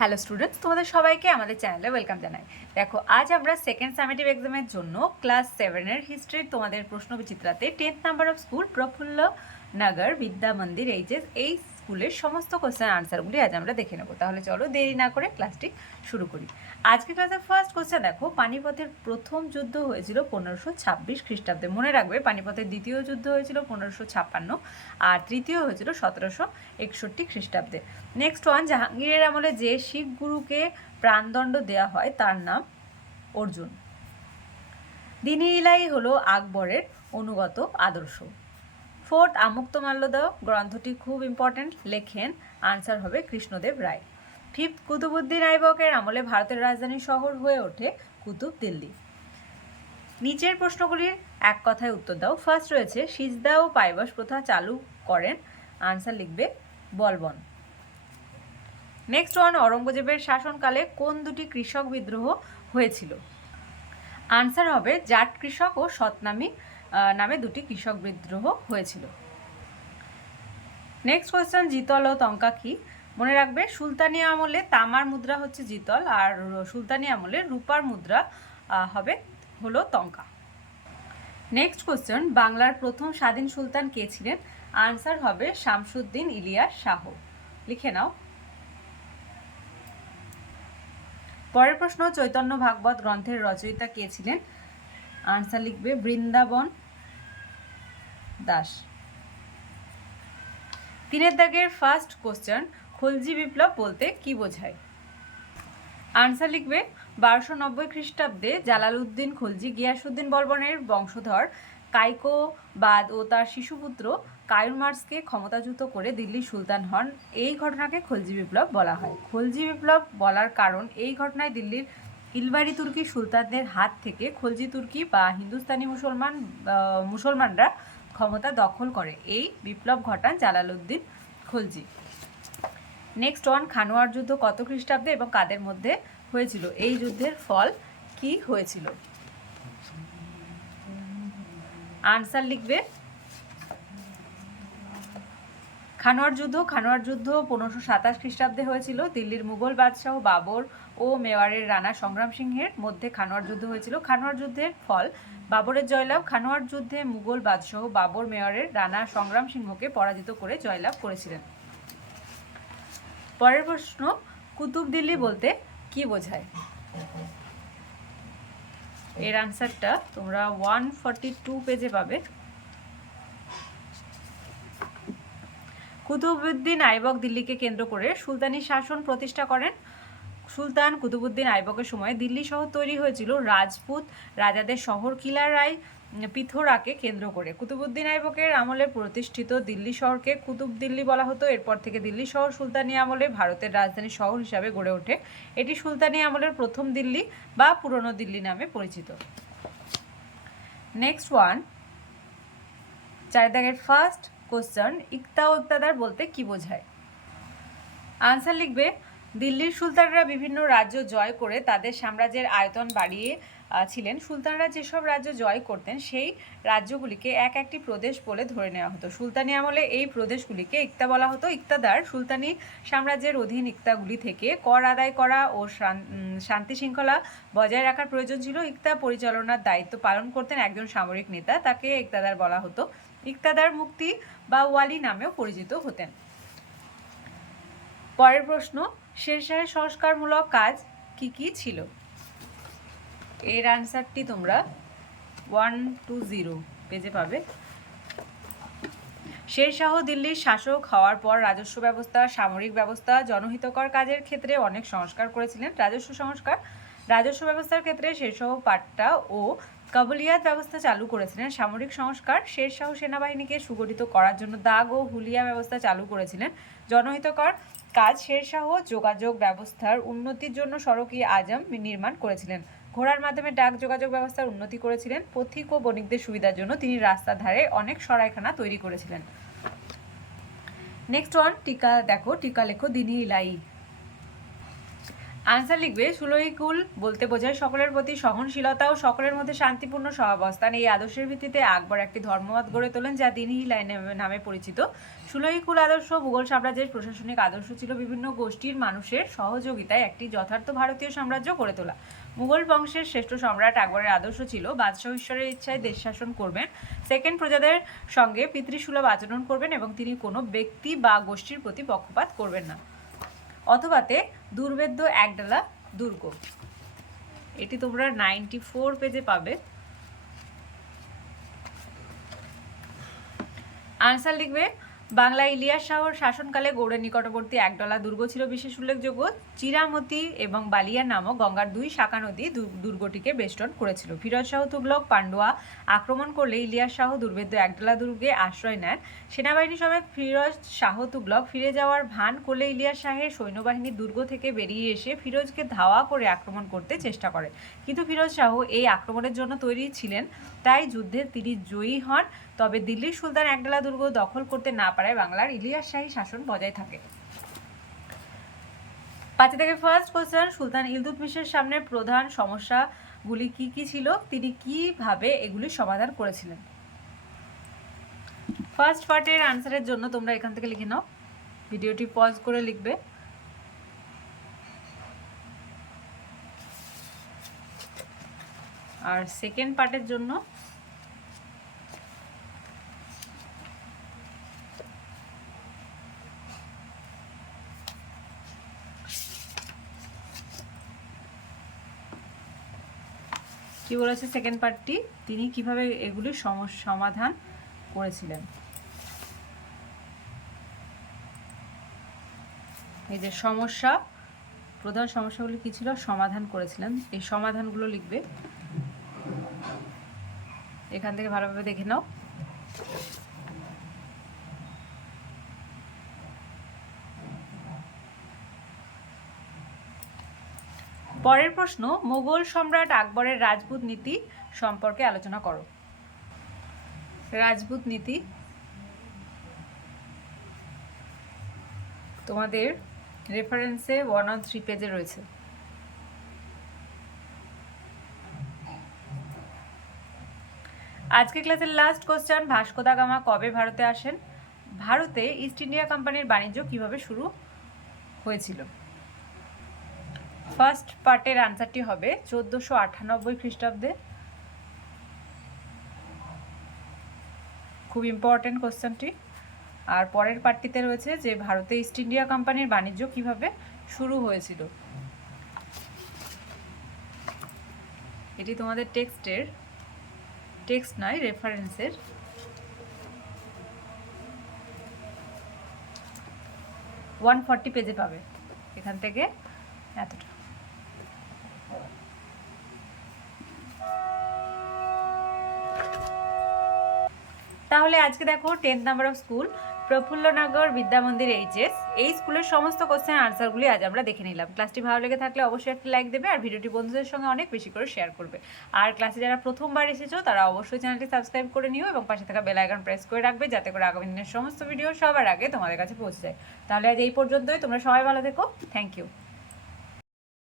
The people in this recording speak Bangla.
হ্যালো স্টুডেন্টস তোমাদের সবাইকে আমাদের চ্যানেলে ওয়েলকাম জানাই। দেখো, আজ আমরা সেকেন্ড সামেটিভ এক্সামের জন্য ক্লাস সেভেনের হিস্ট্রির তোমাদের প্রশ্ন বিচিত্রাতে tenth number of school Prafulla Nagar Vidya Mandir HS এই স্কুলের সমস্ত কোশ্চেন আনসারগুলি আজ আমরা দেখে নেব। তাহলে চলো দেরি না করে ক্লাসটি শুরু করি। আজকে ক্লাসের ফার্স্ট কোশ্চেন দেখো, পানিপথের প্রথম যুদ্ধ হয়েছিল পনেরোশো ছাব্বিশ খ্রিস্টাব্দে। মনে রাখবে, পানিপথের দ্বিতীয় যুদ্ধ হয়েছিল পনেরোশো ছাপ্পান্ন আর তৃতীয় হয়েছিল সতেরোশো একষট্টি খ্রিস্টাব্দে। নেক্সট ওয়ান জাহাঙ্গীরের আমলে যে শিখ গুরুকে প্রাণদণ্ড দেওয়া হয়, তার নাম অর্জুন। দিনী ইলাই হলো আকবরের অনুগত আদর্শ। ফোর্থ আমুক্ত মাল্যদা গ্রন্থটি খুব ইম্পর্ট্যান্ট লেখেন আনসার হবে কৃষ্ণদেব রায়। ফিফথ কুতুবুদ্দিন আইবকের আমলে ভারতের রাজধানী শহর হয়ে ওঠে কুতুব দিল্লি। নিচের প্রশ্নগুলির এক কথায় উত্তর দাও। ফার্স্ট রয়েছে, সিজদা ও পাইবাস প্রথা চালু করেন। আনসার লিখবে বলবন। নেক্সট ওয়ান অরঙ্গজেবের শাসনকালে কোন দুটি কৃষক বিদ্রোহ হয়েছিল? আনসার হবে জাট কৃষক ও সতনামী নামে দুটি কৃষক বিদ্রোহ হয়েছিল। নেক্সট কোয়েশ্চেন জিতল ও তঙ্কা কি? মনে রাখবে, সুলতানি আমলে তামার মুদ্রা হচ্ছে জিতল, আর সুলতানি আমলে রূপার মুদ্রা হবে, হলো তঙ্কা। নেক্সট কোয়েশ্চেন বাংলার প্রথম স্বাধীন সুলতান কে ছিলেন? আনসার হবে শামসুদ্দিন ইলিয়াস শাহ। লিখে নাও। পরের প্রশ্ন, চৈতন্য ভাগবত গ্রন্থের রচয়িতা কে ছিলেন? আনসার লিখবে বৃন্দাবন দাস। তিনের দাগের ফার্স্ট কোশ্চেন খলজি বিপ্লব বলতে কি বোঝায়? আনসার লিখবে, বারোশো নব্বই খ্রিস্টাব্দে জালালউদ্দিন খলজি গিয়াসুদ্দিন বলবনের বংশধর। কাইকোবাদ ও তার শিশুপুত্র কায়ুরমার্সকে ক্ষমতাচ্যুত করে দিল্লির সুলতান হন। এই ঘটনাকে খলজি বিপ্লব বলা হয়। খলজি বিপ্লব বলার কারণ, এই ঘটনায় দিল্লির ইলবাড়ি তুর্কি সুলতানদের হাত থেকে খলজি তুর্কি বা হিন্দুস্তানি মুসলমান মুসলমানরা ক্ষমতা দখল করে। এই বিপ্লব ঘটান জালালউদ্দিন খলজি। নেক্সট ওয়ান খানোয়ার যুদ্ধ কত খ্রিস্টাব্দে এবং কাদের মধ্যে হয়েছিল? এই যুদ্ধের ফল কি হয়েছিল? আনসার লিখবে। খানোয়ার যুদ্ধ খানোয়ার যুদ্ধ পনেরোশো সাতাশ খ্রিস্টাব্দে হয়েছিল। দিল্লির মুঘল বাদশাহ বাবর ও মেওয়ারের রানা সংগ্রাম সিংহের মধ্যে খানোয়ার যুদ্ধ হয়েছিল। খানোয়ার যুদ্ধের ফল, বাবরের জয়লাভ, খানোয়ার যুদ্ধে মুঘল বাদশাহ বাবর মেওয়ারের রানা সংগ্রাম সিংহকে পরাজিত করে জয়লাভ করেছিলেন। পরের প্রশ্ন, কুতুব দিল্লি বলতে কি বোঝায়? এর আনসারটা তোমরা ওয়ান ফর্টি টু পেজে পাবে। কুতুবুদ্দিন আইবক দিল্লিকে কেন্দ্র করে সুলতানি শাসন প্রতিষ্ঠা করেন। সুলতান কুতুবুদ্দিন আইবকের সময় দিল্লি শহর তৈরি হয়েছিল রাজপুত রাজাদের শহর কিলার রায় পিথোরাকে কেন্দ্র করে। কুতুবুদ্দিন আইবকের আমলে প্রতিষ্ঠিত দিল্লি শহরকে কুতুব দিল্লি বলা হতো। এরপর থেকে দিল্লি শহর সুলতানি আমলে ভারতের রাজধানী শহর হিসাবে গড়ে ওঠে। এটি সুলতানি আমলের প্রথম দিল্লি বা পুরনো দিল্লি নামে পরিচিত। নেক্সট ওয়ান চার দাগের ফার্স্ট কোশ্চেন ইকতা ও বলতে কি বোঝায়? আনসার লিখবে দিল্লির সুলতানরা বিভিন্ন রাজ্য জয় করে তাদের সাম্রাজ্যের আয়তন বাড়িয়ে ছিলেন। সুলতানরা যেসব রাজ্য জয় করতেন, সেই রাজ্যগুলিকে এক একটি প্রদেশ বলে ধরে নেওয়া হতো। সুলতানি আমলে এই প্রদেশগুলিকে ইকতা বলা হতো। ইকতাদার সুলতানি সাম্রাজ্যের অধীন ইকতাগুলি থেকে কর আদায় করা ও শান- শান্তি শৃঙ্খলা বজায় রাখার প্রয়োজন ছিল। ইকতা পরিচালনার দায়িত্ব পালন করতেন একজন সামরিক নেতা। তাকে ইকতাদার বলা হতো। ইক্তাদার মুক্তি বা ওয়ালি নামেও পরিচিত হতেন। পরের প্রশ্ন শেরশাহের সংস্কারমূলক কাজ কি কি ছিল? এর আনসারটি তোমরা ওয়ান টু জিরো পেজে পাবে। শেরশাহ দিল্লির শাসক হওয়ার পর রাজস্ব ব্যবস্থা, সামরিক ব্যবস্থা, জনহিতকর কাজের ক্ষেত্রে অনেক সংস্কার করেছিলেন। রাজস্ব সংস্কার, রাজস্ব ব্যবস্থার ক্ষেত্রে শেরশাহ, পাট্টা ও কাবুলিয়াত ব্যবস্থা চালু করেছিলেন। সামরিক সংস্কার, শেরশাহ সেনাবাহিনীকে সুগঠিত করার জন্য দাগ ও হুলিয়া ব্যবস্থা চালু করেছিলেন। জনহিতকর কাজ শেরশাহ যোগাযোগ ব্যবস্থার উন্নতির জন্য সড়কি আজম নির্মাণ করেছিলেন। ঘোড়ার মাধ্যমে ডাক যোগাযোগ ব্যবস্থার উন্নতি করেছিলেন। পথিক ও বণিকদের সুবিধার জন্য তিনি রাস্তার ধারে অনেক সরাইখানা তৈরি করেছিলেন। নেক্সট ওয়ান টিকা দেখো, টিকা লেখো দিনী ইলাই আনসার লিখবে সুলহিকুল বলতে বোঝায় সকলের প্রতি সহনশীলতা ও সকলের মধ্যে শান্তিপূর্ণ সহাবস্থান এই আদর্শের ভিত্তিতে আকবর একটি ধর্মমত গড়ে তোলেন যা দিনই লাইনে নামে পরিচিত। সুলহিকুল আদর্শ মুঘল সাম্রাজ্যের প্রশাসনিক আদর্শ ছিল বিভিন্ন গোষ্ঠীর মানুষের সহযোগিতায় একটি যথার্থ ভারতীয় সাম্রাজ্য গড়ে তোলা। মুঘল বংশের শ্রেষ্ঠ সম্রাট আকবরের আদর্শ ছিল, বাদশাহ ঈশ্বরের ইচ্ছায় দেশ শাসন করবেন। সেকেন্ড প্রজাদের সঙ্গে পিতৃসুলভ আচরণ করবেন এবং তিনি কোনো ব্যক্তি বা গোষ্ঠীর প্রতি পক্ষপাত করবেন না। অথবাতে দুর্বেদ্য একডালা দুর্গ। এটি তোমরা নাইনটি ফোর পেজে পাবে। আনসার লিখবে বাংলা ইলিয়াস শাহর শাসনকালে গৌড়ের নিকটবর্তী একডলা দুর্গ ছিল বিশেষ উল্লেখযোগ্য। চিরামতি এবং বালিয়া নামক গঙ্গার দুই শাখা নদী দুর্গটিকে বেষ্টন করেছিল। ফিরোজ শাহ তুগলক পান্ডুয়া আক্রমণ করলে ইলিয়াস শাহ দুর্ভেদ্য একডলা দুর্গে আশ্রয় নেন। সেনাবাহিনী সমেত ফিরোজ শাহ তুগলক ফিরে যাওয়ার ভান করলে ইলিয়াস শাহের সৈন্যবাহিনী দুর্গ থেকে বেরিয়ে এসে ফিরোজকে ধাওয়া করে আক্রমণ করতে চেষ্টা করে। কিন্তু ফিরোজ শাহ এই আক্রমণের জন্য তৈরি ছিলেন, তাই যুদ্ধে তিনি জয়ী হন। তবে দিল্লির সুলতান একডালা দুর্গ দখল করতে না পারায় বাংলার ইলিয়াস শাহী শাসন বজায় থাকে। পাঁচে থেকে ফার্স্ট কোশ্চেন সুলতান ইলতুৎমিশের সামনে প্রধান সমস্যাগুলি কি কি ছিল? তিনি কীভাবে এগুলির সমাধান করেছিলেন? ফার্স্ট পার্টের আনসারের জন্য তোমরা এখান থেকে লিখে নাও। ভিডিওটি পজ করে লিখবে। আর সেকেন্ড পার্টের জন্য কি বলেছে সেকেন্ড পার্টটি তিনি কীভাবে এগুলির সমাধান করেছিলেন? এই যে সমস্যা, প্রধান সমস্যাগুলি কি ছিল? সমাধান করেছিলেন। এই সমাধানগুলো লিখবে। এখান থেকে ভালোভাবে দেখে নাও। পরের প্রশ্ন, মুঘল সম্রাট আকবরের রাজপুত নীতি সম্পর্কে আলোচনা করো। রাজপুত নীতি। তোমাদের রেফারেন্সে ওয়ান অন থ্রি পেজে রয়েছে। আজকে ক্লাসের last question Vasco da Gama কবে ভারতে আসেন? ভারতে ইস্ট ইন্ডিয়া কোম্পানির বাণিজ্য কীভাবে শুরু হয়েছিল? ফার্স্ট পার্টের আনসারটি হবে চোদ্দোশো আটানব্বই খ্রিস্টাব্দে। খুব ইম্পর্টেন্ট কোশ্চেনটি আর পরের পার্টটিতে রয়েছে যে ভারতে ইস্ট ইন্ডিয়া কোম্পানির বাণিজ্য কীভাবে শুরু হয়েছিল। এটি তোমাদের টেক্সটের টেক্সট নয় রেফারেন্সের ওয়ান ফর্টি পেজে পাবে। এখান থেকে এতটা। তাহলে আজকে দেখো tenth number of school Prafullanagar Vidya Mandir HS এই স্কুলের সমস্ত কোশ্চেন আনসারগুলি আজ আমরা দেখে নিলাম। ক্লাসটি ভালো লেগে থাকলে অবশ্যই একটা লাইক দেবে আর ভিডিওটি বন্ধুদের সঙ্গে অনেক বেশি করে শেয়ার করবে। আর ক্লাসে যারা প্রথমবার এসেছ, তারা অবশ্যই চ্যানেলটি সাবস্ক্রাইব করে নিও এবং পাশে থাকা বেল আইকন প্রেস করে রাখবে যাতে করে আগামী দিনের সমস্ত ভিডিও সবার আগে তোমাদের কাছে পৌঁছে যায়। তাহলে আজ এই পর্যন্তই, তোমরা সবাই ভালো থেকো। Thank you